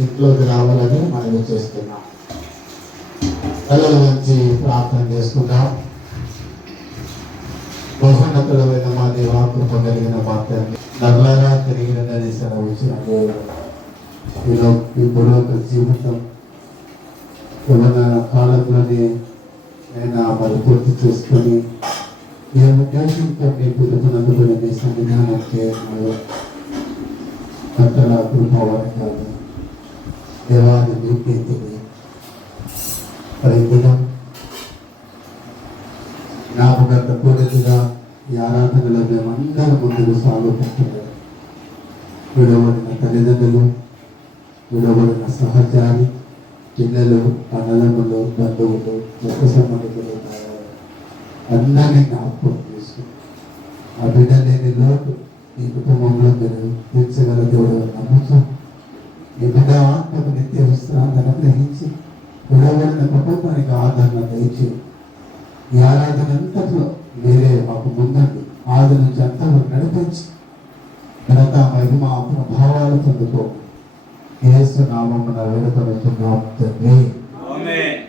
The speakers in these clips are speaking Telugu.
ఇంట్లోకి రావాలని మనం చేస్తున్నాం. కళ్ళను మంచి ప్రార్థన చేసుకుందాం. బహున్నతులమైన మా దేవా, కృప కలిగిన మా తండ్రి, నల్లగా తిరిగినది సెలవుచ్చినట్టు ఈ భూలోక జీవితం యవన కాలంలోనే నేను మరి పూర్తి చేసుకొని ఏ ఉద్దేశంతో మీ పిలుపునందుకుని మీ సన్నిధానం చేయడంలో కట్టల కృపవరం కాదు దేవాన్ని మీకెత్తిని ప్రతిదినం జ్ఞాపకత పూర్తిగా ఈ ఆరాధనలో మేమందరం ముందుకు సాగుతుంటున్నారు. విడవడిన తల్లిదండ్రులు, విడవడిన సహచారి, పిల్లలు, అన్నదమ్ములు, బంధువులు, రక్త సంబంధికులు అందరినీ జ్ఞాపకం చేసుకుని ఆ బిడ్డ లేని లోటు ఈ కుటుంబంలో మీరు తీర్చగల దేవుడు నమ్ముతూ ఈ బిడ్డ ఆత్మకు నిత్య విశ్రాంతిని గ్రహించి విడవడిన కుటుంబానికి ఆదరణ దయచి ఈ ఆరాధన అంతట్లో మీరే మాకు ముందండి ఆది నుంచి అంతవరకు నడిపించి ఘనత మహిమ ప్రభావాలు పొందుకో యేసు నామమున వేడుకొనుచున్నాం తండ్రి. ఆమేన్.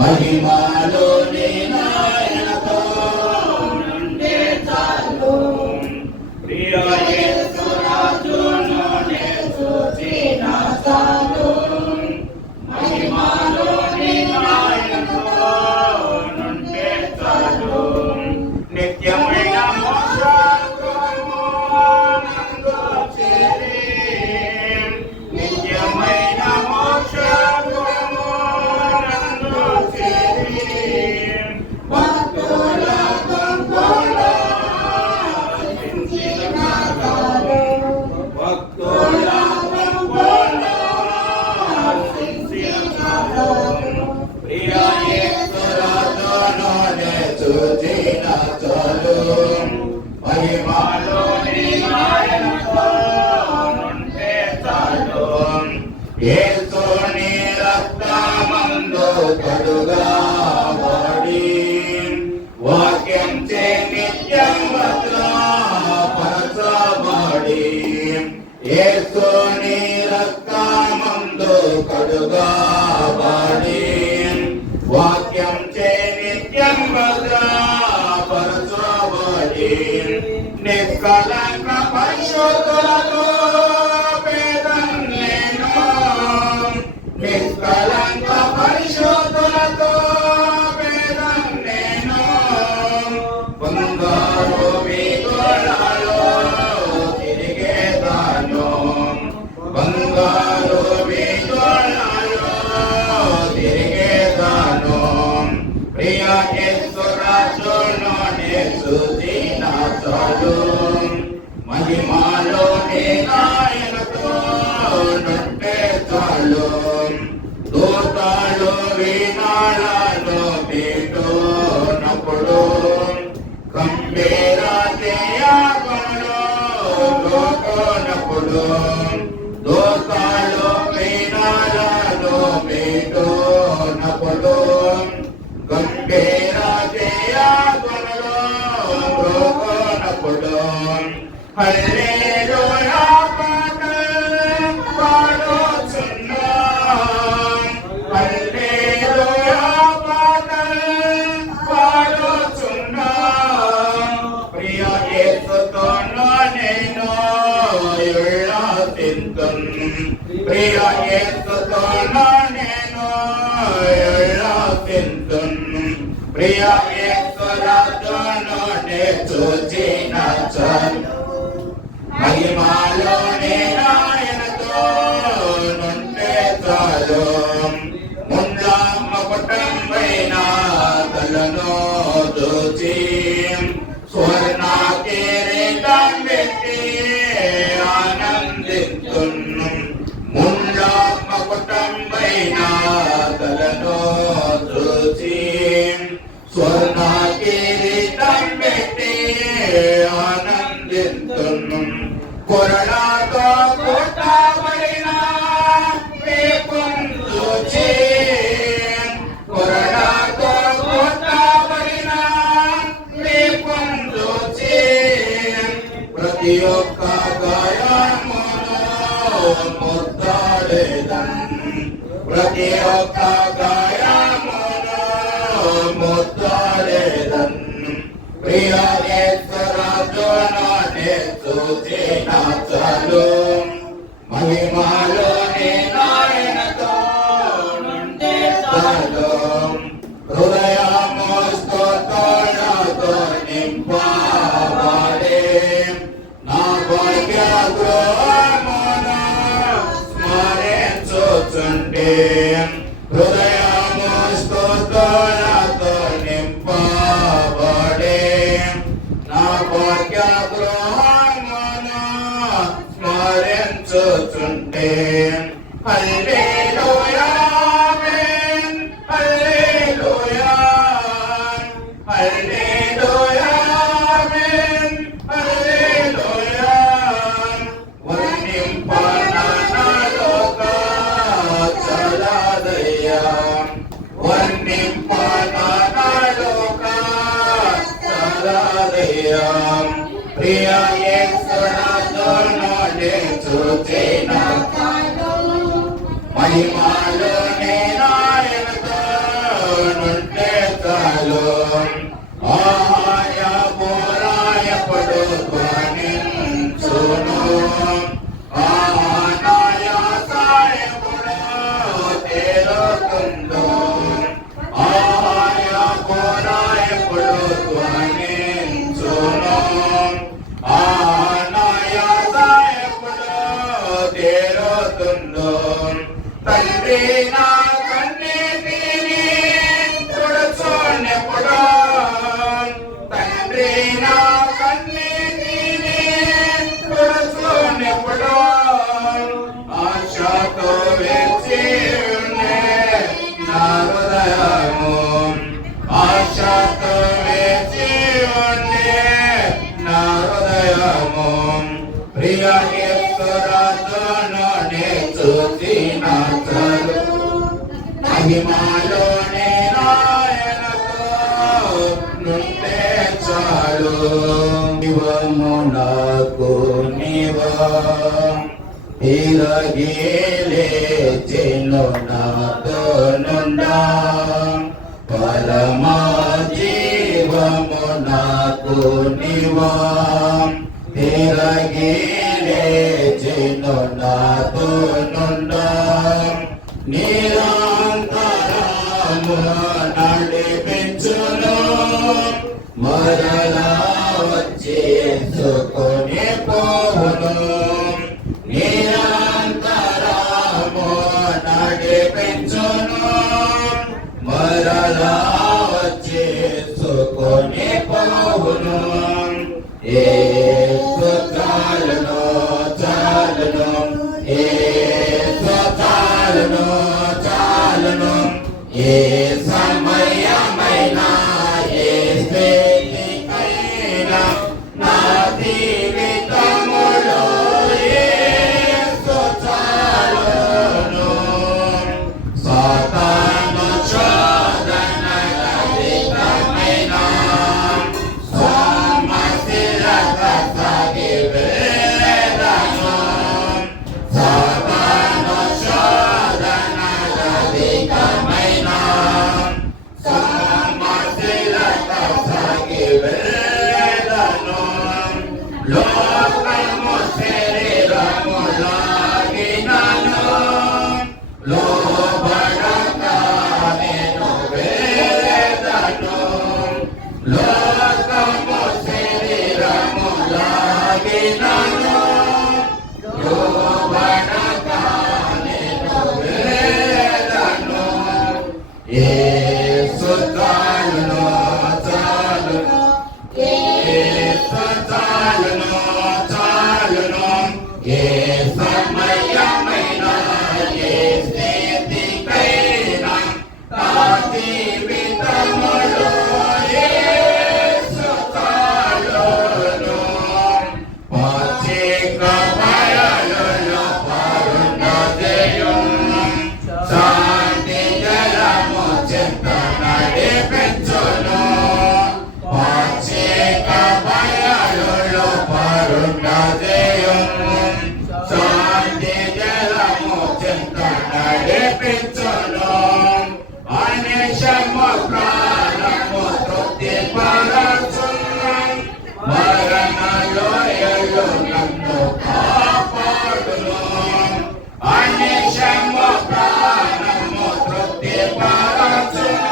మహిమాలో నాయనతో నుండే చాలు ప్రియ యేసు రాజును నే చూచిన చాలు మహిమాలో నాయనతో నుండే చాలు నిత్యమైన మోక్షము నందు చేరి నిత్యమైన మోక్షము చూచిన చాలు మహిమలోని ఆయనతో నుంటే చాలు యేసుని రక్తమందు కడుగబడి వాక్యం చే నిత్యం భద్రపరచబడి యేసుని రక్తమందు కడుగబడి వాక్యం చే నిత్యం భద్రపరచబడి నిష్కళంక పరిశుద్ధులతో పేదన్నేను నిష్కళంక పరిశుద్ధులతో పేదన్నేను బంగారు వీధులలో తిరిగేదాను బంగారు వీధులలో తిరిగేదాను ప్రియ యేసు రాజును చూసిన చాలు మహిమలోని ఆయనతో నుంటే చాలు దూతాలు వీణాలను మీటునప్పుడు గంభీర చేయగలడు లోకనప్పుడు దూతాలు వీణాలను మీటునప్పుడు గంభీర చేయగలడు లోకనప్పుడు హల్లెలూయా పాడుచున్నాం హల్లెలూయా పాడుచున్నాం ప్రియ యేసుతో నేను ఉల్లాసింతున్ ప్రియ యేసుతో నేను ఉల్లాసింతున్ ప్రియ యేసు రాజును చూచిన చాలు మహిమలోని ఆయనతో నుంటే చాలు ముందమ్మ కుటుంబైన తలను దూచి స్వర్ణ కిరీటం పెట్టి ఆనందిస్తున్న ముందమ్మ కుటుంబైన తలను దూచి స్వర్ణ కిరీటం పెట్టి ఆనందిస్తున్న కొరడాతో కొట్టబడిన చూచి కొరడాతో కొట్టబడిన చూచి ప్రతి ఒక్క గాయమును ముద్దాడేదన్ ప్రతి ఒక్క గాయమును ముద్దాడేదన్ ప్రియ యేసు రాజును చూచిన చాలు మహిమలోని ఆయనతో నుంటే చాలు హృదయము స్తోత్రాలతో నింపబడే నా భాగ్య గృహమును స్మరించుచుండే హృదయము స్తోత్రాలతో నింపబడే నా భాగ్య గృహమును స్మరించుచుంటే హల్లెలూయా ఆమేన్ హల్లెలూయా హల్లెలూయా ఆమేన్ హల్లెలూయా వర్ణింపనాలోక చలదయ్యా వర్ణింపనాలోక చలదయ్యా ప్రియ యేసు రాజును చూచిన మహిమలోని ఆయనతో నుంటే చాలు ఆయా పోరాయపడు ధ్వనించును ఆయా సాయముడు తేలుతుందో ఆయా పోరాయపడు ధ్వనించును ఆయా సాయముడు తేలుతుందో తండ్రి నా కన్నీటిని తుడుచునెప్పుడు తండ్రి నా కన్నీటిని తుడుచునెప్పుడు ఆశతో వేచి ఉండే నా హృదయము ఆశతో మహిమలోనే నాయనతో నుండే చాలు శివము నాకు నీవా ఇరగిలే చెను నాతో నుండా పరమా జీవము నాకు నీవా ఇరగిలే చెను నాతో నుండా నిరంతరము నడిపించును మరలా వచ్చేసుకొని పోవును నిరంతరము నడిపించును మరలా వచ్చేసుకొని పోవును యేసు చాలును చాలును యేసు చాలును చాలును ఏ సమయమైనా ఏ స్థితికైనా నా జీవితములో యేసు చాలును సాతాను శోధన అధికమైన సోమశిలత సాగి వేదను సాతాను శోధన అధికమైన సోమశిలత సాగి వేదను లోకము శరీరము లాగినను లోబడక నేను వేదను లోకము శరీరము లాగినను లోబడక నేను వేదను యేసు చాలును చాలును యేసు చాలును చాలును ఏ సమయమైన ఏ స్థితికైనా నా జీవితములో యేసు చాలును పచ్చిక బయలులో పరుండజేయం శాంతి జలము చెంత నడిపించును పచ్చిక బయలులో పరుండజేయం శాంతి జలము చెంత నడిపించును అనిశము ప్రాణము తృప్తి పరచును మరణలోయలో నన్ను కాపాడును అనిశము ప్రాణము తృప్తి పరచును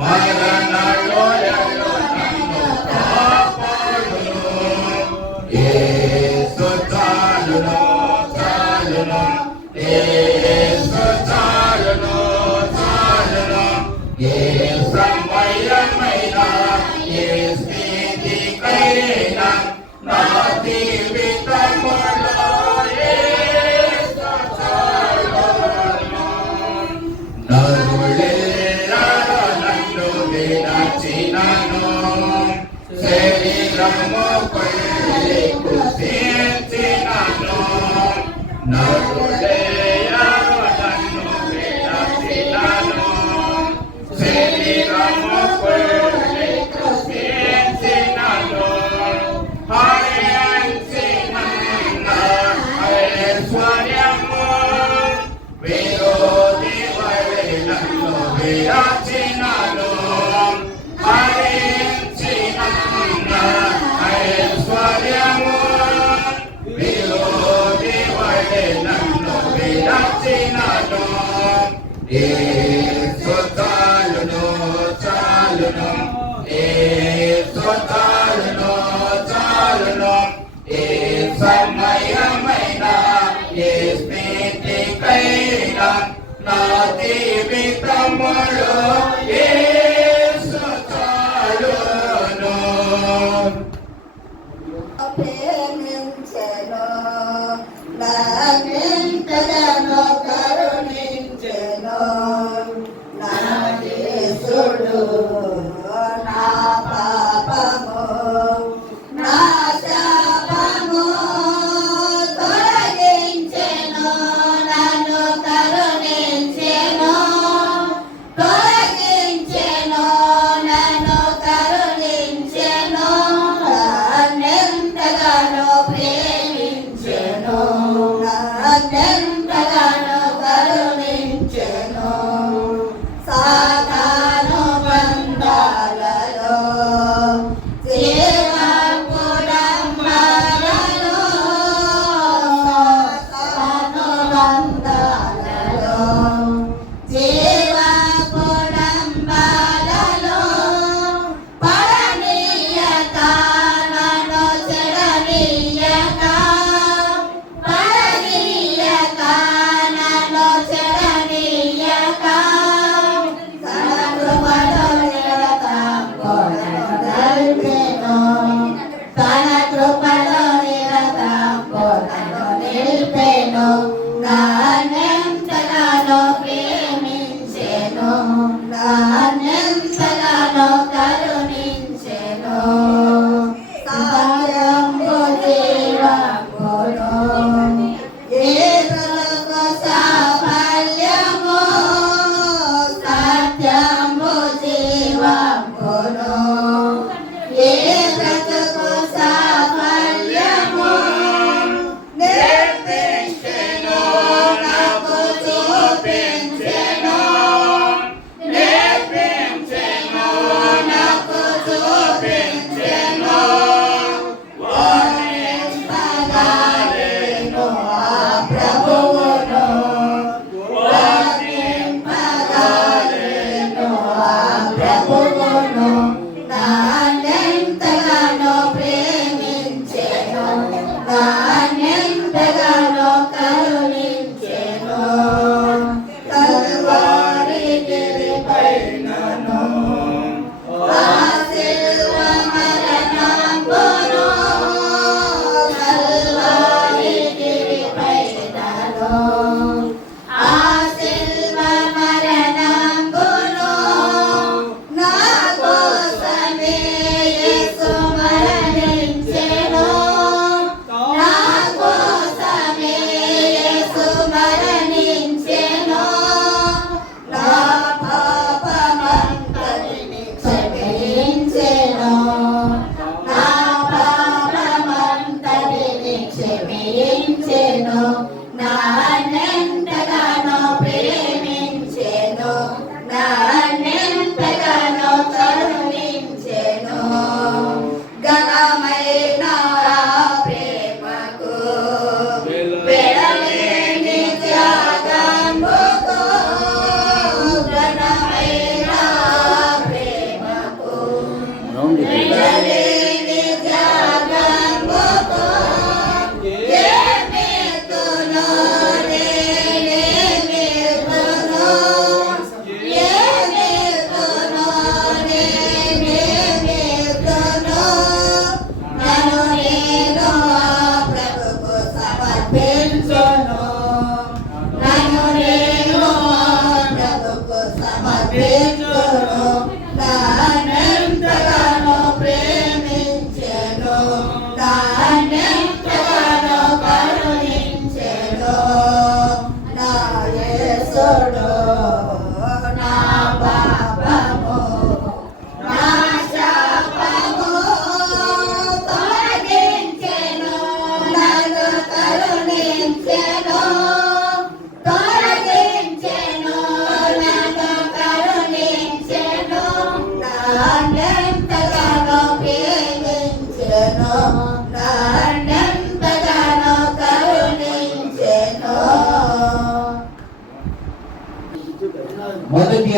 మరణలోయలో నన్ను కాపాడును యేసు చాలును చాలును యేసు చాలును చాలును ఏ సమయమైనా ఏ స్థితికైనా నా జీవితములో యేసు చాలును నరులెల్లరూ నన్ను విరచినను శరీరము పల్లి కుసించినను నరులెల్లరూ నన్ను విరచినను శరీరము పల్లి కుసించినను హరించినన్న ఐశ్వర్యము విరోధి వలె నన్ను విరచినను హరించినన్న ఐశ్వర్యము విరోధి వలె నన్ను విరచినను యేసు చాలును చాలును యేసు చాలును చాలును ఏ సమయమైన ఏ స్థితికైనా నా జీవితములో యేసు చాలును ప్రేమించెను నాకింతగానో కరుణించెను నా యేసుడు నా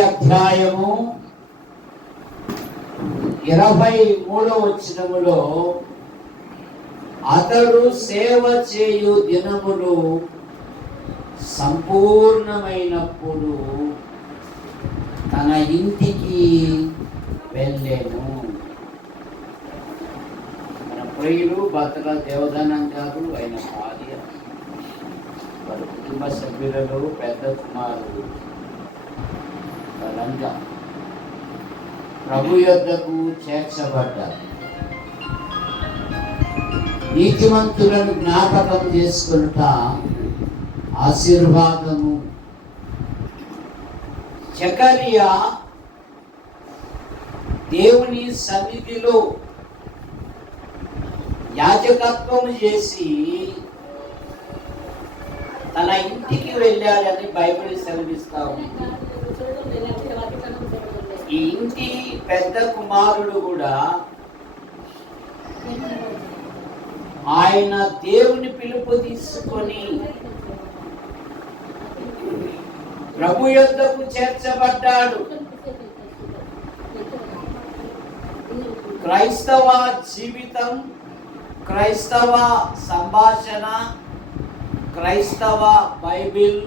అధ్యాయము 23వ అతడు సేవ చేయు దినములు సంపూర్ణమైనప్పుడు తన ఇంటికి వెళ్ళాను. మన ప్రియులు భర్తల దేవదానం గారు ఆయన భార్య, వారి కుటుంబ సభ్యులలో పెద్ద కుమారుడు వాళ్ళంతా ప్రభు యొద్దకు చేర్చబడ్డారు. నీతిమంతులను జ్ఞాపకం చేసుకునుట ఆశీర్వాదము. జకరియా దేవుని సన్నిధిలో యాజకత్వం చేసి తన ఇంటికి వెళ్ళాడని బైబిల్ సెలవిస్తా ఉంది. ఈ ఇంటి పెద్ద కుమారుడు కూడా ఆయన దేవుని పిలుపు తీసుకొని ప్రభు యొద్దకు చేర్చబడ్డాడు. క్రైస్తవ జీవితం, క్రైస్తవ సంభాషణ, క్రైస్తవ బైబిల్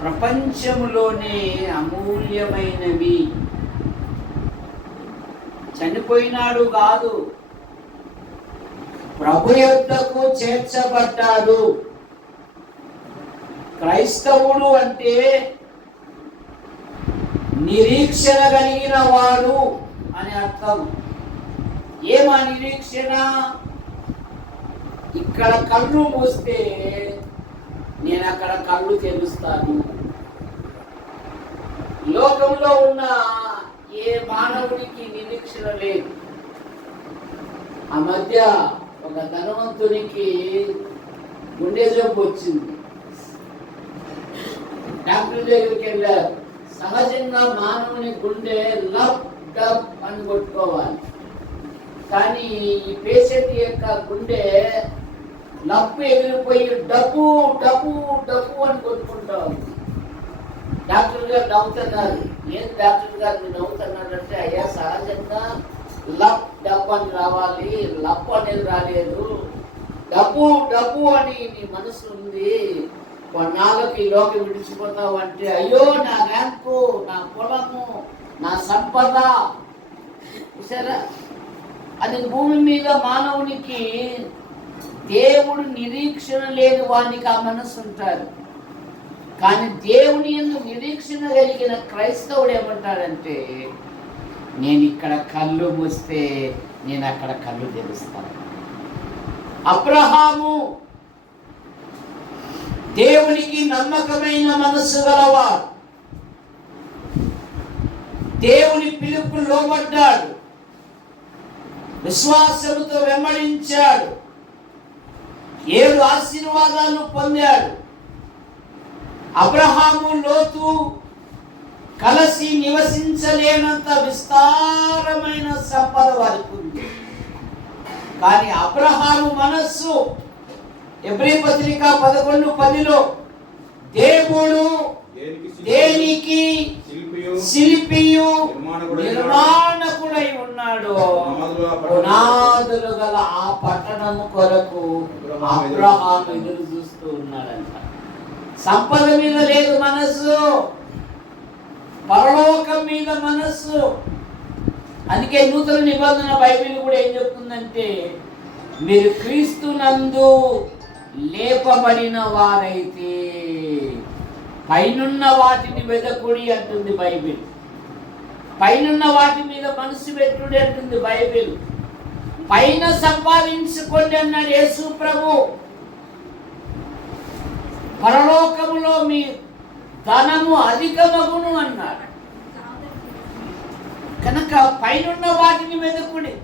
ప్రపంచంలోనే అమూల్యమైనవి. చనిపోయినాడు కాదు, ప్రభు యొద్దకు చేర్చబడ్డాడు. క్రైస్తవుడు అంటే నిరీక్షణ కలిగిన వాడు అని అర్థం. ఏమా నిరీక్షణ? ఇక్కడ కళ్ళు మూస్తే నేను అక్కడ కళ్ళు తెరుస్తాను. లోకంలో ఉన్న ఏ మానవుడికి నిరీక్షణ లేదు. ఆ మధ్య ఒక ధనవంతునికి గుండె జబ్బు వచ్చింది. డాక్టర్ దగ్గరికి వెళ్ళారు. సహజంగా మానవుని గుండె లబ్ డబ్ అని కొట్టుకోవాలి, కానీ ఈ పేషెంట్ యొక్క గుండె లప్పు ఎగిరిపోయి డబ్బు డబ్బు డబ్బు అని కొట్టుకుంటా ఉంది. డాక్టర్ గారు నవ్వుతున్నారు. ఏం డాక్టర్ గారు మీరు నవ్వుతున్నారంటే, అయ్యా సహజంగా లప్ డబ్బు అని రావాలి, లప్పు అనేది రాలేదు, డబ్బు డబ్బు అని నీ మనసు ఉంది, కొన్నాళ్ళకి ఈ లోకి విడిచిపోతావు అంటే, అయ్యో నా ర్యాంకు, నా పొలము, నా సంపద చూసారా. అది భూమి మీద మానవునికి దేవుడు నిరీక్షణ లేని వానికి ఆ మనసు ఉంటారు. కానీ దేవుని యందు నిరీక్షణ కలిగిన క్రైస్తవుడు ఏమంటాడంటే, నేను ఇక్కడ కళ్ళు మూస్తే నేను అక్కడ కళ్ళు తెరుస్తాను. అబ్రహాము దేవునికి నమ్మకమైన మనస్సు గలవాడు. దేవుని పిలుపు లోబడ్డాడు, విశ్వాసముతో వెంబడించాడు, 7 ఆశీర్వాదాలు పొందాడు. అబ్రహాము లోతు కలిసి నివసించలేనంత విస్తారమైన సంపద వారికి ఉంది. కానీ అబ్రహాము మనస్సు ఎబ్రీ పత్రిక 11:10 దేవుడు దేనికి శిల్పియు నిర్మాణకుడై ఉన్నాడు, పునాదులు గల ఆ పట్టణము కొరకు అబ్రహాము ఎదురు చూస్తూ ఉన్నాడంట. సంపద మీద లేదు మనస్సు, పరలోకం మీద మనస్సు. అందుకే నూతన నిబంధన బైబిల్ కూడా ఏం చెప్తుందంటే, మీరు క్రీస్తునందు లేపబడిన వారైతే పైనున్న వాటిని వెదకుడి అంటుంది బైబిల్. పైనున్న వాటి మీద మనసు పెట్టుడి అంటుంది బైబిల్. పైన సంపాదించుకోండి అన్నాడు యేసు ప్రభు. పరలోకములో మీ ధనము అధికమగును అన్నాడు. కనుక పైనున్న వాటిని వెదకుడి.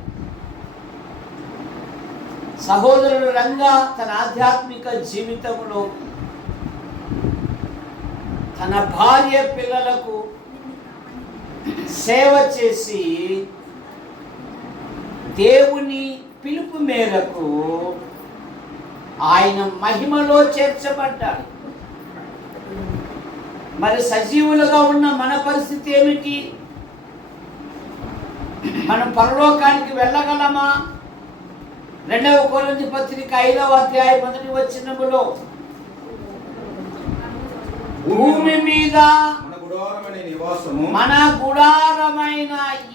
సహోదరుడు రంగా తన ఆధ్యాత్మిక జీవితంలో తన భార్య పిల్లలకు సేవ చేసి దేవుని పిలుపు మేరకు ఆయన మహిమలో చేర్చబడ్డాడు. మరి సజీవులుగా ఉన్న మన పరిస్థితి ఏమిటి? మనం పరలోకానికి వెళ్ళగలమా? 2వ కొరింథీ పత్రిక 5వ అధ్యాయం 1వ వచనములో భూమి మీద మన గుడారమైన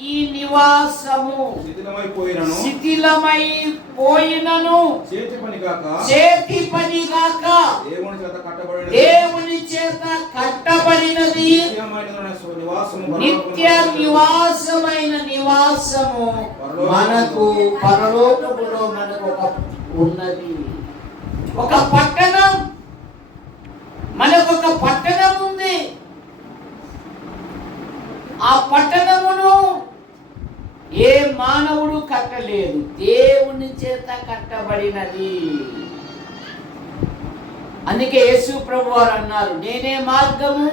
ఈ నివాసము శిథిలమైపోయినను చేతి పని గాక దేవుని చేత కట్టబడినది నిత్య నివాసమైన నివాసము మనకు పరలోకములో మనకు ఉన్నది. ఒక పట్టణం, మనకు ఒక పట్టణం ఉంది. ఆ పట్టణమును ఏ మానవుడు కట్టలేదు, దేవుని చేత కట్టబడినది. అందుకే యేసు ప్రభువారు అన్నారు, నేనే మార్గము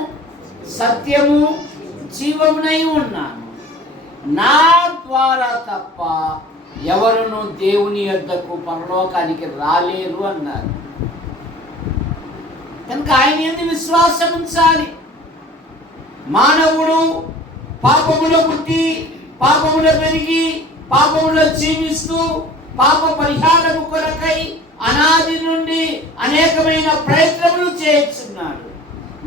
సత్యము జీవమునై ఉన్నాను, నా ద్వారా తప్ప ఎవరును దేవుని యొద్దకు పరలోకానికి రాలేరు అన్నారు. కనుక ఆయన యందు విశ్వాసం ఉంచాలి. మానవుడు పాపములో పుట్టి పాపములో పెరిగి పాపములో జీవిస్తూ పాప పరిహారము కొరకై అనాది నుండి అనేకమైన ప్రయత్నములు చేస్తున్నాడు.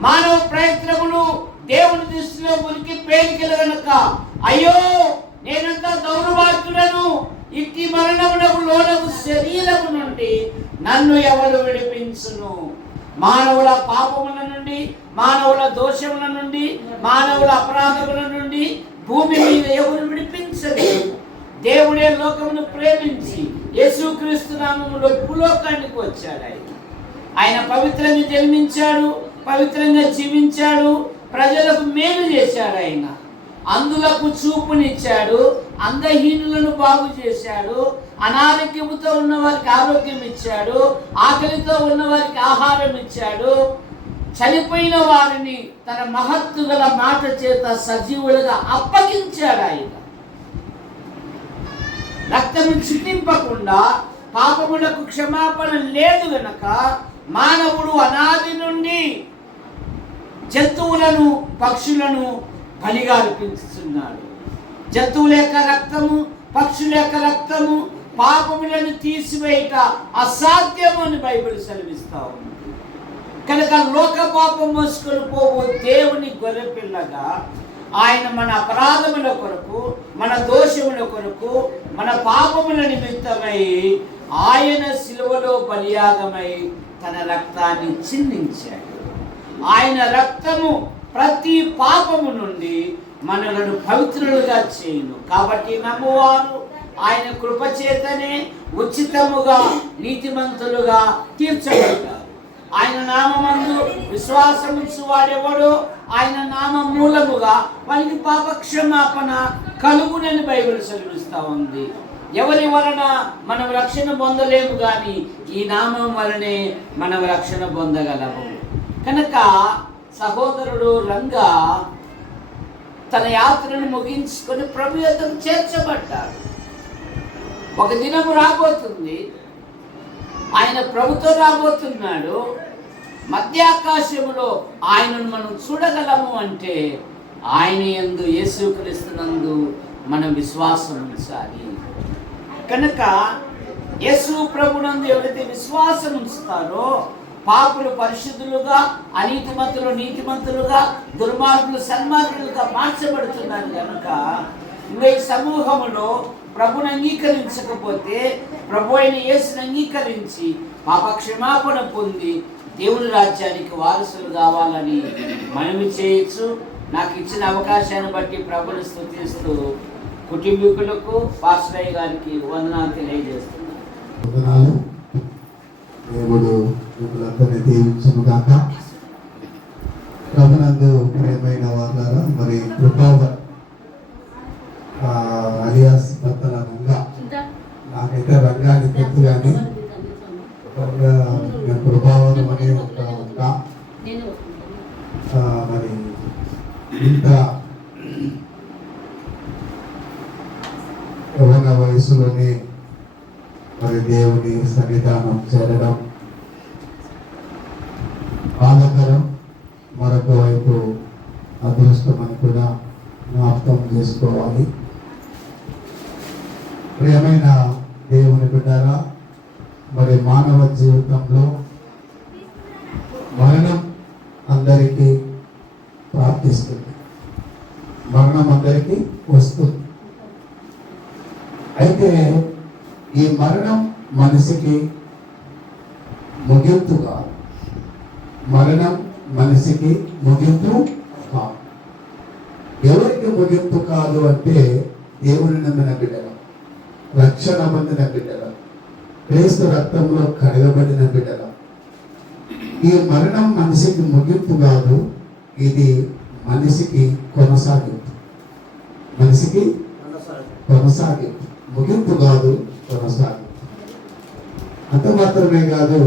మానవ ప్రయత్నములు దేవుని దృష్టిలో మురికి పేలికలు గనుక, అయ్యో నేనంతా దౌర్భాగ్యులను, ఇట్టి మరణమునకు లోనగు శరీరము నుండి నన్ను ఎవరు విడిపించును? మానవుల పాపముల నుండి, మానవుల దోషముల నుండి, మానవుల అపరాధముల నుండి భూమి మీద ఎవరు విడిపించలేదు. దేవుడే లోకమును ప్రేమించి యేసుక్రీస్తు నామములో భూలోకానికి వచ్చాడు. ఆయన పవిత్రంగా జన్మించాడు, పవిత్రంగా జీవించాడు, ప్రజలకు మేలు చేశాడు. ఆయన అందులకు చూపునిచ్చాడు, అంగహీనులను బాగు చేశాడు, అనారోగ్యముతో ఉన్న వారికి ఆరోగ్యం ఇచ్చాడు, ఆకలితో ఉన్న వారికి ఆహారం ఇచ్చాడు, చనిపోయిన వారిని తన మహత్తు గల మాట చేత సజీవులుగా అప్పగించాడు. ఆయన రక్తము చిందింపకుండా పాపములకు క్షమాపణ లేదు గనక మానవుడు అనాది నుండి జంతువులను పక్షులను బలిగా అర్పించుతున్నాడు. జంతువుల యొక్క రక్తము, పక్షుల యొక్క రక్తము పాపములను తీసివేయట అసాధ్యము అని బైబిల్ సెలవిస్తా ఉంది. కనుక లోక పాపం మోసుకొని పోవు దేవుని గొర్రెపిల్లగా ఆయన మన అపరాధముల కొరకు, మన దోషముల కొరకు, మన పాపముల నిమిత్తమై ఆయన శిలువలో బలియాగమై తన రక్తాన్ని చిందించాడు. ఆయన రక్తము ప్రతి పాపము నుండి మనలను పవిత్రులుగా చేయును. కాబట్టి నమ్మువారు ఆయన కృపచేతనే ఉచితముగా నీతిమంతులుగా తీర్చబడతారు. ఆయన నామమందు విశ్వాసముంచు వాడెవడో ఆయన నామ మూలముగా వారికి పాపక్షమాపణ కలుగునని బైబిల్ సెలవిస్తా ఉంది. ఎవరి వలన మనం రక్షణ పొందలేము, కానీ ఈ నామం వలనే మనం రక్షణ పొందగలము. కనుక సహోదరుడు రంగా తన యాత్రను ముగించుకొని ప్రభు యొద్దకు చేర్చబడ్డాడు. ఒక దినము రాబోతుంది, ఆయన ప్రభుతో రాబోతున్నాడు. మధ్యాకాశములో ఆయనను మనం చూడగలము అంటే ఆయన యందు, యేసుక్రీస్తునందు మనం విశ్వాసం ఉంచాలి. కనుక యేసు ప్రభునందు ఎవరైతే విశ్వాసం ఉంచుతారో పాపులు పరిశుద్ధులుగా, అనీతిమంతులు నీతిమంతులుగా, దుర్మార్గులు సన్మార్గులుగా మార్చబడుతున్నారు. కనుక ఇంకా ఈ సమూహములో ప్రభుని అంగీకరించకపోతే ప్రభు అయిన యేసుని అంగీకరించి పాప క్షమాపణ పొంది దేవుని రాజ్యానికి వారసులు కావాలని మనవి చేయొచ్చు. నాకు ఇచ్చిన అవకాశాన్ని బట్టి ప్రభుని స్తుతిస్తూ కుటుంబీకులకు పాస్టరయ్య గారికి వందనాలు తెలియజేస్తున్నాను. దేవుడు మిమ్మల్ని దీవించును గాక. ప్రభునందు ప్రియమైన వారులారా, మరి కృపావర్ అలియాస్ భర్తల రంగా, నాకైతే రంగాన్ని తెలుసు కానీ కృపావరం అనే ఒక మరి ఇంత యవ్వన వయసులోనే మరి దేవుని సన్నిధానం చేరడం బాధాకరం. మరొక వైపు ప్రియమైన దేవుని బిడ్డారా, మరి మానవ జీవితంలో మరణం అందరికీ ప్రాప్తిస్తుంది, మరణం అందరికీ వస్తుంది. అయితే ఈ మరణం మనిషికి ముగింపు కాదు, మరణం మనిషికి ముగింపు కాదు. ఎవరికి ముగింపు కాదు అంటే దేవుని నమ్మిన బిడ్డలు, రక్షణ పొందిన బిడ్డలు, క్రీస్తు రక్తంలో కడగబడిన బిడ్డలు. ఈ మరణం మనిషికి ముగింపు కాదు, ఇది మనిషికి కొనసాగింపు. మనిషికి కొనసాగింపు, ముగింపు కాదు, కొనసాగింపు. అంత మాత్రమే కాదు,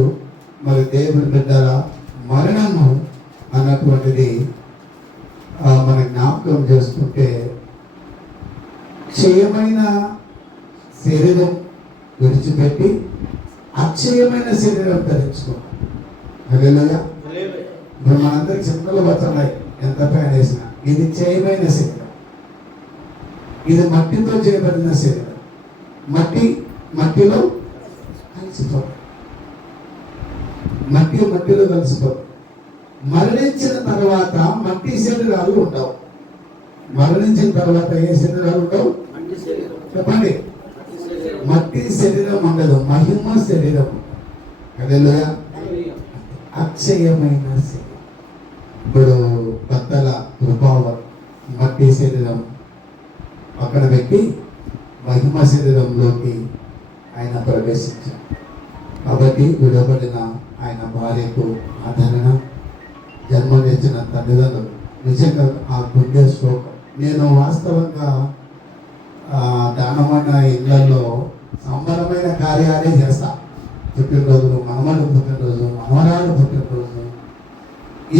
మరి దేవుని బిడ్డల మరణము అన్నటువంటిది మన జ్ఞాపకం చేసుకుంటే క్షయమైన శరీరం విడిచిపెట్టి అక్షయమైన శరీరం ధరించుకున్నాం. హల్లెలూయా. ఇప్పుడు మనందరికి చిన్నలు వస్తున్నాయి, ఎంత పైన వేసినా ఇది క్షయమైన శరీరం, ఇది మట్టితో చేయబడిన శరీరం. మట్టిలో కలిసిపో, మట్టిలో కలిసిపో. మరణించిన తర్వాత మట్టి శరీరాలు ఉండవు. మరణించిన తర్వాత ఏ శరీరాలు ఉండవు చెప్పండి? మట్టి శరీరం ఉండదు, మహిమ శరీరం. హల్లెలూయా. అక్షయమైన శరీరం. ఇప్పుడు బద్దల కృపావర్ మట్టి శరీరం పక్కన పెట్టి మహిమ శరీరంలోకి ఆయన ప్రవేశించారు. కాబట్టి విడబడిన ఆయన భార్యకు ఆదరణ, జన్మనిచ్చిన తల్లిదండ్రులు నిజంగా ఆ గుండె శోకం. నేను వాస్తవంగా దానమైన ఇళ్లలో సంబరమైన కార్యాలే చేస్తా. పుట్టినరోజులు, మనమలు పుట్టినరోజు, మనవరాలు పుట్టినరోజు,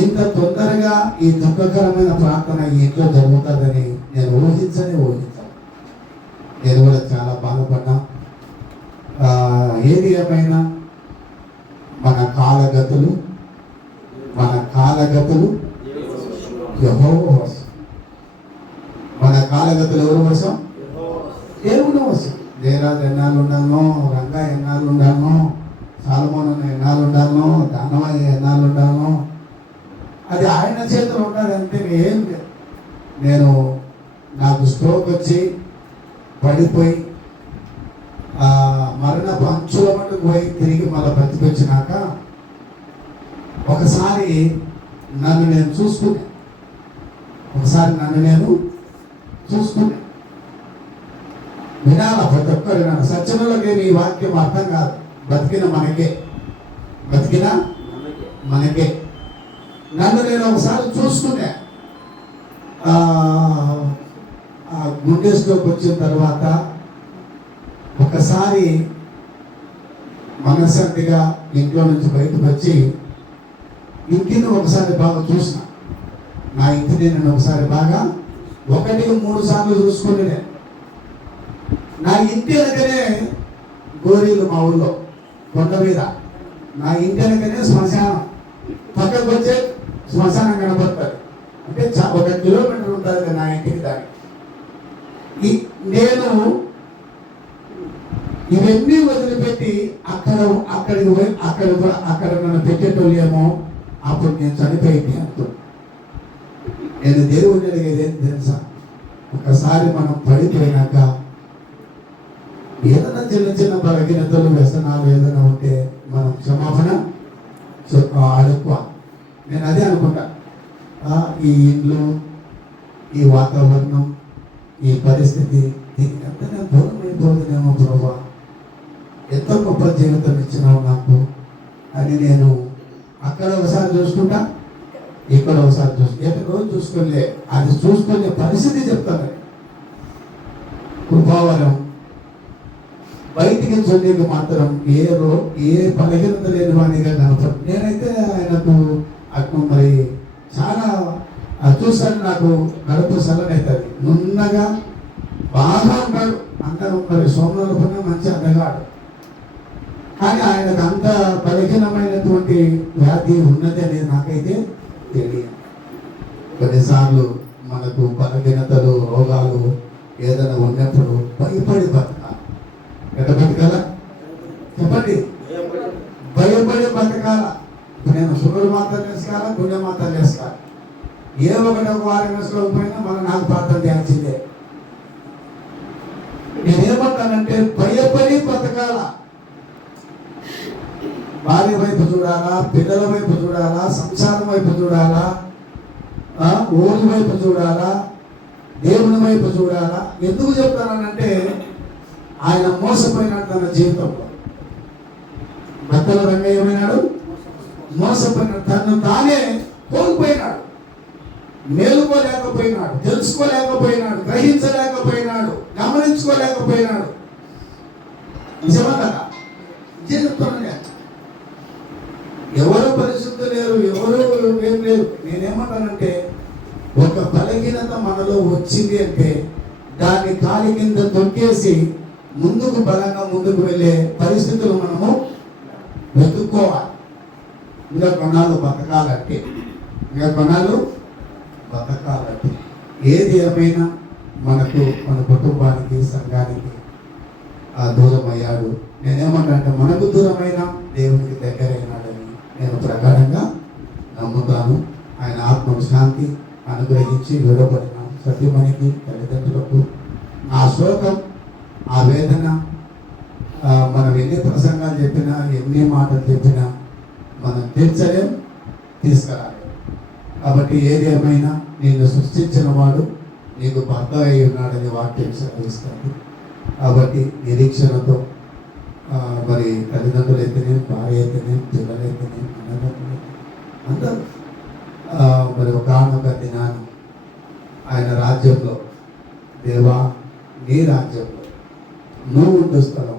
ఇంత తొందరగా ఈ దుఃఖకరమైన ప్రార్థన ఈ ఇంట్లో జరుగుతుందని నేను ఊహించాను. నేను కూడా చాలా బాధపడ్డా. ఏది ఏమైనా మన కాలగతులు యెహోవా వశం. మన కాలగతులు ఎవరి వశం? దేవుని వశం. దేరాజు ఎన్నాళ్ళు ఉండాలనో, రంగా ఎన్నాళ్ళు ఉండాలనో, సాలమోను ఎన్నాళ్ళు ఉండాలనో, దానవయ్య ఎన్నాళ్ళు ఉండాలనో, అది ఆయన చేతులు ఉండాలంటే ఏం లేదు. నేను నాకు స్ట్రోక్ వచ్చి పడిపోయి మరణపు అంచుల మటుకు పోయి తిరిగి మళ్ళీ బతికొచ్చినాక ఒకసారి నన్ను నేను చూసుకునే వినాల ప్రతి ఒక్కరు వినాలి. సత్యంలోకి ఈ వాక్యం అర్థం కాదు. బతికిన మనకే నన్ను నేను ఒకసారి చూసుకునే. గుండె స్ట్రోక్ వచ్చిన తర్వాత ఒకసారి మనశ్శాంతిగా ఇంట్లో నుంచి బయటకు వచ్చి ఇంటిని ఒకసారి బాగా చూసిన. నా ఇంటిని నేను ఒకసారి బాగా 1-3 సార్లు చూసుకుని నా ఇంటి వెనకనే గోరీలు, మా ఊళ్ళో కొండ మీద నా ఇంటి వెనకనే శ్మశానం, పక్కకు వచ్చే శ్మశానం కనబడుతుంది. అంటే 1 కిలోమీటర్ ఉంటుంది నా ఇంటికి. దానికి నేను ఇవన్నీ వదిలిపెట్టి అక్కడ నన్ను పెట్టేటోళ్ళేమో అప్పుడు నేను చనిపోయింది అంటూ. నేను దేవుడిని అడిగేది ఏం తెలుసా? ఒకసారి మనం పడిపోయినాక ఏదైనా చిన్న బలహీనతలు, వ్యసనాలు ఏదైనా ఉంటే మనం క్షమాపణ అడుక్కోవాలి. నేను అదే అనుకుంటా. ఈ ఇండ్లు, ఈ వాతావరణం, ఈ పరిస్థితి దీనికి ఎంత నేను దూరం అయిపోతుందేమో ప్రభా, ఎంతో గొప్ప జీవితం ఇచ్చినావు నాకు అని నేను అక్కడ ఒకసారి చూసుకుంటా, ఇక్కడ ఒకసారి రోజు చూసుకోలే. అది చూసుకునే పరిస్థితి చెప్తాను. కృపావరం బయటికి చొల్లేకి మాత్రం ఏ బలహీనత లేని వాడిగా కనపడు. నేనైతే ఆయనకు అటు మరి చాలా చూసాను. నాకు గడుపు సల్లనవుతుంది. నున్నగా బాగా ఉంటాడు, అందరూ మరి సోమనాలు పైన మంచి అందగాడు. కానీ ఆయనకు అంత బలహీనమైనటువంటి వ్యాధి ఉన్నది అనేది నాకైతే తెలియదు. కొన్నిసార్లు మనకు బలహీనతలు, రోగాలు ఏదైనా ఉన్నప్పుడు భయపడి బతకాలి. ఎట్లా బతకాలా చెప్పండి. భయపడి బతకాల. ఇప్పుడు నేను షుగర్ మాత్రం వేసుకోవాలా, గుండె మాత్రం వేసుకోవాలి. ఏ ఒకటి ఒక వారం వేసుకోకపోయినా మనం నాకు ప్రార్థన చేయాల్సిందే. నేనేమంటానంటే భయపడి బతకాల. భార్య వైపు చూడాలా, పిల్లల వైపు చూడాలా, సంసారం వైపు చూడాలా, ఊరి వైపు చూడాలా, దేవుని వైపు చూడాలా. ఎందుకు చెప్తానంటే ఆయన మోసపోయినాడు తన జీవితంలో. భర్తల రంగయ్య ఏమైనాడు? మోసపోయినాడు. తను తానే కోల్పోయినాడు, మేలుకోలేకపోయినాడు, తెలుసుకోలేకపోయినాడు, గ్రహించలేకపోయినాడు, గమనించుకోలేకపోయినాడు. నిజమా కదా? ఇదే చెప్తాను. ఎవరు పరిశుద్ధి లేరు, ఎవరు ఏం లేరు. నేనేమంటానంటే ఒక బలహీనత మనలో వచ్చింది అంటే దాన్ని కాలి కింద తొక్కేసి ముందుకు బలంగా ముందుకు వెళ్ళే పరిస్థితులు మనము వెతుక్కోవాలి. ఇంకా కొన్నాళ్ళు బతకాలంటే ఏది ఏమైనా మనకు, మన కుటుంబానికి, సంఘానికి దూరం అయ్యాడు. నేనేమంటే మనకు దూరమైనా దేవునికి దగ్గరైనాడని నేను ప్రకారంగా నమ్ముతాను. ఆయన ఆత్మకు శాంతి అనుగ్రహించి విడవబడిన సత్యమణికి, తల్లిదండ్రులకు ఆ శోకం, ఆ వేదన, మనం ఎన్ని ప్రసంగాలు చెప్పినా, ఎన్ని మాటలు చెప్పినా మనం తీర్చలేం, తీసుకురాలేం. కాబట్టి ఏది ఏమైనా నేను సృష్టించిన వాడు నీకు భర్త అయి ఉన్నాడని వాక్యం సెలవిస్తుంది. కాబట్టి నిరీక్షణతో మరి తల్లిదండ్రులు అయితేనే, భార్య అయితేనే, పిల్లలైతేనే, అన్నదమ్ములు అందరూ మరి ఒకనొక దినాన ఆయన రాజ్యంలో, దేవా నీ రాజ్యంలో నువ్వు ఉండే స్థలం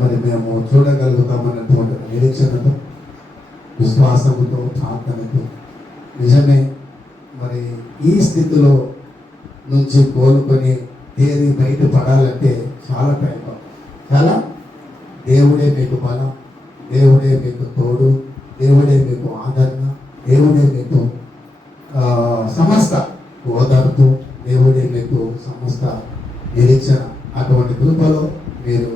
మరి మేము చూడగలుగుతామన్నటువంటి నిరీక్షణతో, విశ్వాసంతో, ప్రార్థనతో నిజమే మరి ఈ స్థితిలో నుంచి కోలుకొని తేరి బయటపడాలంటే చాలా టైం పడుతుంది. చాలా దేవుడే మీకు బలం, దేవుడే మీకు తోడు, దేవుడే మీకు ఆదరణ, దేవుడే మీకు సమస్త ఓదార్పు, దేవుడే మీకు సమస్త నిరీక్షణ. అటువంటి కృపలో మీరు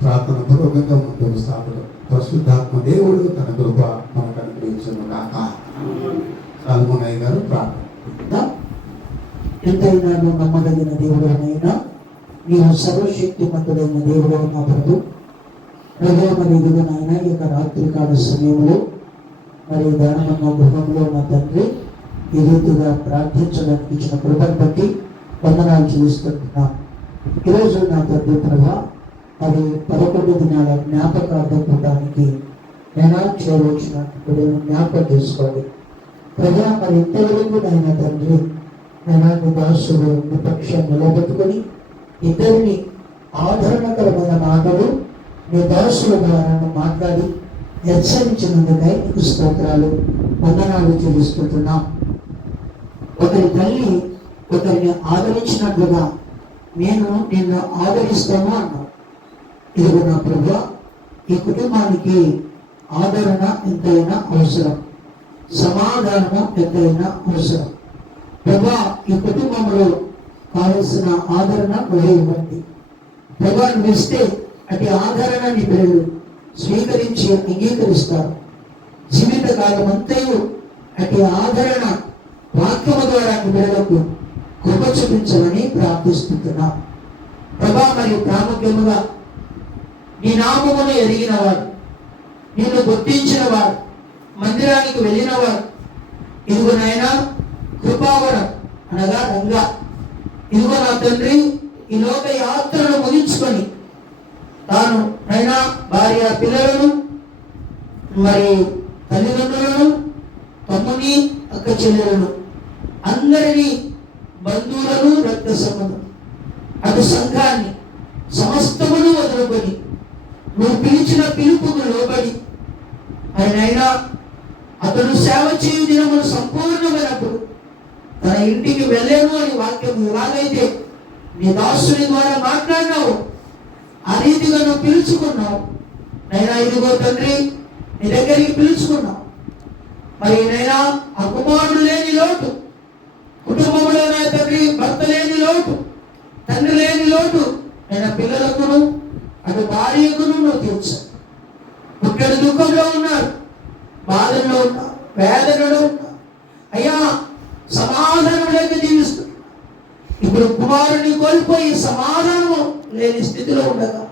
ప్రార్థన పూర్వకంగా ముందుకు సాగులో పరిశుద్ధాత్మ దేవుడు తన కృప మనకు అనుగ్రహించును గాక. సల్మోనయ్య గారు ప్రార్థన. ఎంతైనా నమ్మదగిన దేవుడైనా నీవు సర్వశక్తిమంతుడైన దేవుడు నా ప్రభు. ప్రభు మరి ఇదిగో నాయన ఈ యొక్క రాత్రికాల సమయంలో మరి దానమన్న గృహంలో నా తండ్రి ఈ రీతిగా ప్రార్థించడానికి ఇచ్చిన కృపను బట్టి వందనాలు చూస్తున్నాం. ఈరోజు నా తండ్రి ప్రభా అది 11 దినాల జ్ఞాపకార్థం కూడడానికి నేను చేరవచ్చినప్పుడు జ్ఞాపకం చేసుకోండి ప్రభా. మరి ఇంతవరకు నాయన తండ్రి నేను దాసుడు పక్షాన్ని నిలబెట్టుకొని ఇద్దరిని ఆదరణకరమైన మాటలు నీ దాసుల ద్వారా మాట్లాడి హెచ్చరించినందుకై నీకు స్తోత్రాలు, వందనాలు చెల్లిస్తున్నాం. ఒకరి తల్లి ఒకరిని ఆదరించినట్లుగా నేను నిన్ను ఆదరిస్తాను అన్నావు. ఇదిగో నా ప్రభు, ఈ కుటుంబానికి ఆదరణ ఎంతైనా అవసరం, సమాధానము ఎంతైనా అవసరం. ప్రభా ఈ కుటుంబంలో కావలసిన ఆదరణ ఇవ్వండి ప్రభా. నువ్వు ఇస్తే అటు ఆదరణ నీ పిల్లలు స్వీకరించి అంగీకరిస్తారు. జీవిత కాలం అంతయు అటు ఆదరణ వాక్యము ద్వారా నీ పిల్లలకు కృప చూపించాలని ప్రార్థిస్తున్నాం ప్రభా. మరియు ప్రాముఖ్యముగా నీ నామమును ఎరిగిన వారు, నిన్ను గుర్తించిన వారు, మందిరానికి వెళ్ళిన వారు, ఇదిగో నాయనా కృపావరం అనగా రంగా, ఇదిగో నా తండ్రి ఈ లోక యాత్రను ముగించుకొని తాను అయినా భార్య పిల్లలను మరి తల్లిదండ్రులను తమ్ముని అక్క చెల్లెలను అందరినీ బంధువులను రక్త సంబంధం అటు సంఘాన్ని సమస్తమును వదులుకొని నువ్వు పిలిచిన పిలుపుకు లోబడి ఆయనైనా అతడు సేవ చేయు దినములు సంపూర్ణమైనప్పుడు తన ఇంటికి వెళ్ళేను అని వాక్యం ఎలాగైతే నీ దాసుని ద్వారా మాట్లాడినావు ఆ రీతిగా నువ్వు పిలుచుకున్నావు. నైనా ఇదిగో తండ్రి నీ దగ్గరికి పిలుచుకున్నావు. మరి నైనా ఆ కుమారుడు లేని లోటు, కుటుంబంలో నా తండ్రి భర్త లేని లోటు, తండ్రి లేని లోటు ఆయన పిల్లలకును అటు భార్యకును నువ్వు తీర్చాలి. పుట్టడు దుఃఖంలో ఉన్నారు, బాధల్లో ఉన్నారు, వేదనలో ఉన్నారు. అయ్యా సమాధానం లేక జీవిస్తున్నారు. ఇప్పుడు కుమారుని కోల్పోయి సమాధానము లేని స్థితిలో ఉండగా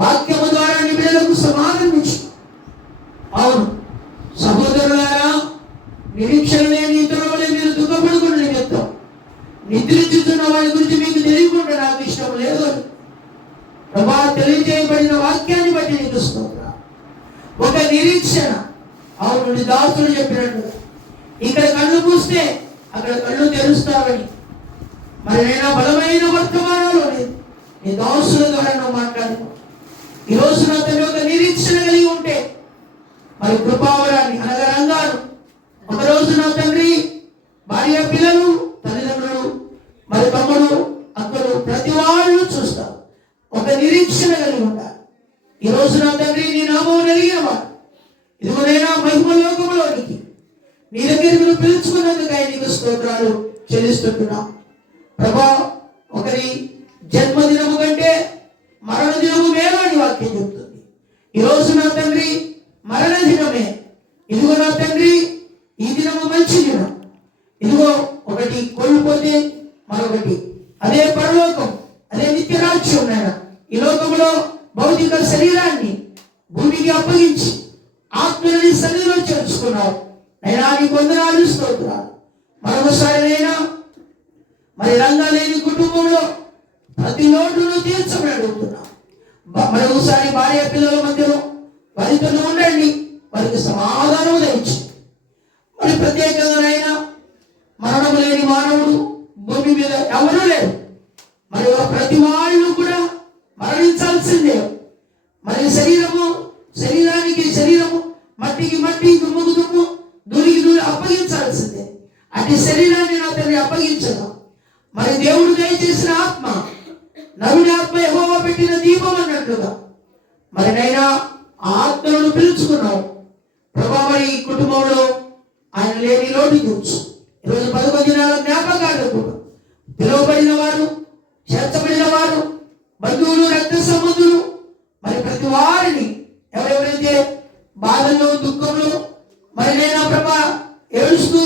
వాక్యము ద్వారా నీ బిడ్డలకు సమాధానం ఇచ్చు. అవును సహోదరులారా, నిరీక్షణ లేని ఇతరుల వలె మీరు దుఃఖపడుకున్న నిమిత్తం నిద్రించుతున్న వారి గురించి మీకు తెలియకుండా నాకు ఇష్టం లేదు అని ప్రభా తెలియజేయబడిన వాక్యాన్ని బట్టి నీకు స్తోత్రం. ఒక నిరీక్షణ. అవును నీ దాసుడు చెప్పినట్టుగా ఇక్కడ కళ్ళు మూస్తే అక్కడ కళ్ళు తెరుస్తావని మరి నేను బలమైన వర్తమానాలు నీ దాసుల ద్వారా నువ్వు మాట్లాడు. ఈ రోజు నా తండ్రి ఒక నిరీక్షణ కలిగి ఉంటే మరి కృపావరాన్ని అనగా రంగాను ఒక రోజు నా తండ్రి భార్య పిల్లలు తల్లిదండ్రులు మరి తమ్ముడు అక్కలు ప్రతి వాళ్ళు చూస్తారు. ఒక నిరీక్షణ కలిగి ఉండాలి. ఈ రోజు నా తండ్రి నీ నామం కలిగిన వాడు ఇదిగోనైనా మహిమ లోకములోనికి నీ దగ్గరికి నువ్వు పిలుచుకున్నందుకై నీకు స్తోత్రాలు చెల్లిస్తుంటున్నాం ప్రభా. ఒకరి జన్మదినము కంటే మరణ దినము మేలు అని వాక్యం చెప్తుంది. ఈ రోజు నా తండ్రి మరణ దినమే. ఇదిగో నా తండ్రి ఈ దినము మంచి దినం. ఇదిగో ఒకటి కోల్పోతే మరొకటి అదే పరలోకం, అదే నిత్య రాజ్యం. నాయన ఈ లోకంలో భౌతిక శరీరాన్ని భూమికి అప్పగించి ఆత్మని సన్నిధిలో చేర్చుకున్నావు. అయినా నీ వందనాలు స్తోత్రాలు. మరొకసారి అయినా మరి రంగా లేని కుటుంబంలో ప్రతి లోటును తీర్చమని అడుగుతున్నాం. మరొకసారి భార్య పిల్లల మధ్యలో వారితో ఉండండి, వారికి సమాధానం తెచ్చి మరి ప్రత్యేకంగానైనా మరణం లేని మానవుడు భూమి మీద ఎవరూ లేరు. మరి ప్రతి వాళ్ళు కూడా మరణించాల్సిందే. మరి శరీరానికి శరీరము, మట్టికి మట్టి, దుమ్ముకు దుమ్ము, దూరికి దూరి అప్పగించాల్సిందే. అటు శరీరాన్ని నా తండ్రి అప్పగించదు. మరి దేవుడు దయచేసిన ఆత్మ, నరుని ఆత్మ యెహోవా పెట్టిన దీపం అన్నట్లుగా మరి నైనా ఆత్మలను పిలుచుకున్నావు ప్రభా. మరి ఈ కుటుంబంలో ఆయన లేని లోటు తీర్చు. ఈరోజు 11 దినాల జ్ఞాపకాలు కూడా పిలువబడిన వారు, చేర్చబడిన వారు, బంధువులు, రక్త సంబంధులు మరి ప్రతి వారిని ఎవరెవరైతే బాధల్లో దుఃఖంలో మరి నైనా ప్రభా ఏడుస్తూ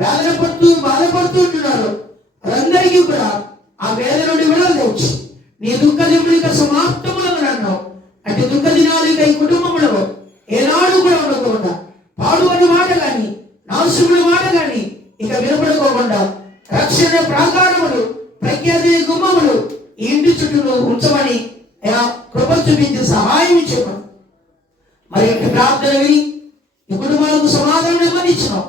వేదన పడుతూ బాధపడుతూ ఉంటున్నారు వారందరికీ కూడా ఆ వేదన నుండి విడుదల తెచ్చి నీ దుఃఖ దినములు ఇక సమాప్తములను అన్నావు. అంటే దుఃఖ దినాలు ఇక ఈ కుటుంబంలో ఏనాడు కూడా ఉండకుండా పాడు అనే మాట కానీ నాశముల మాట కానీ ఇక వినపడుకోకుండా రక్షణ ప్రాకారములు, ప్రఖ్యాతి గుమ్మములు ఈ ఇంటి చుట్టూ ఉంచమని కృప చూపించి సహాయం ఇచ్చేమని మరి ప్రార్థన విని ఈ కుటుంబాలకు సమాధానం ఇవ్వనిచ్చినావు.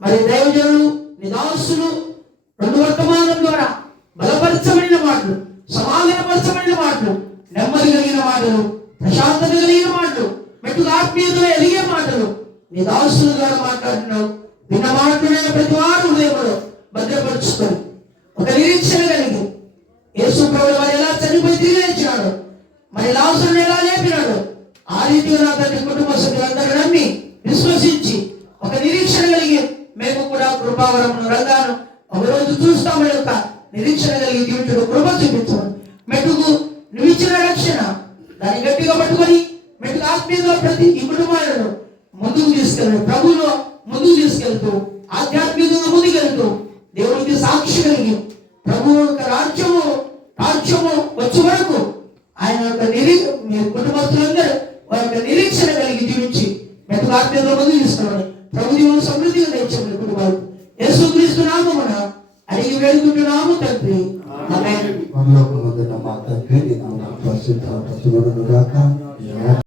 మరి దైవజనులు నిదాసులు 2 వర్తమానం ద్వారా బలపరచబడిన మాటలు, సమాధానపరచబడిన మాటలు, నెమ్మది కలిగిన మాటలు, ప్రశాంతత కలిగిన మాటలు, మెట్టుగా ఆత్మీయతలో ఎదిగే మాటలు నీ దాసుల ద్వారా మాట్లాడినావు. విన్న మాటలైన ప్రతి వారు హృదయంలో భద్రపరుచుకొని ఒక నిరీక్షణ కలిగి యేసు ప్రభువు వారు ఎలా చనిపోయి తిరిగి లేచినాడు, మరి లాజరును ఎలా లేపినాడు, ఆ రీతిగా నా తండ్రి కుటుంబ సభ్యులందరూ నమ్మి విశ్వసించి ఒక నిరీక్షణ కలిగి మేము కూడా కృపావరమును రంగాను ఒక రోజు చూస్తామని యొక్క నిరీక్షణ కలిగి జీవించడం కృప చూపించమని మెట్టుకు నువ్వు ఇచ్చిన రక్షణ దాన్ని గట్టిగా పట్టుకొని మెట్టుకు ఆత్మీయంగా ప్రతి ఈ కుటుంబాలను ముందుకు తీసుకెళ్ళి ప్రభువులో ముందుకు తీసుకెళ్తూ ఆధ్యాత్మికంగా ముందుకెళ్తూ దేవునికి సాక్షి కలిగి ప్రభు యొక్క రాజ్యము వచ్చే వరకు ఆయన యొక్క మీ కుటుంబస్తులందరూ వారి యొక్క నిరీక్షణ కలిగి జీవించి మెట్టుకు ఆత్మీయంగా ముందుకు తీసుకెళ్ళమని ప్రభు జీవన సమృద్ధిగా తెచ్చమని కుటుంబాలు యేసుక్రీస్తు నామమున అడిగి వేడుకుంటున్నాము తండ్రి. ఆమేన్. పరలోకమందున్న మా తండ్రి, నీ నామము పరిశుద్ధపరచబడును గాక.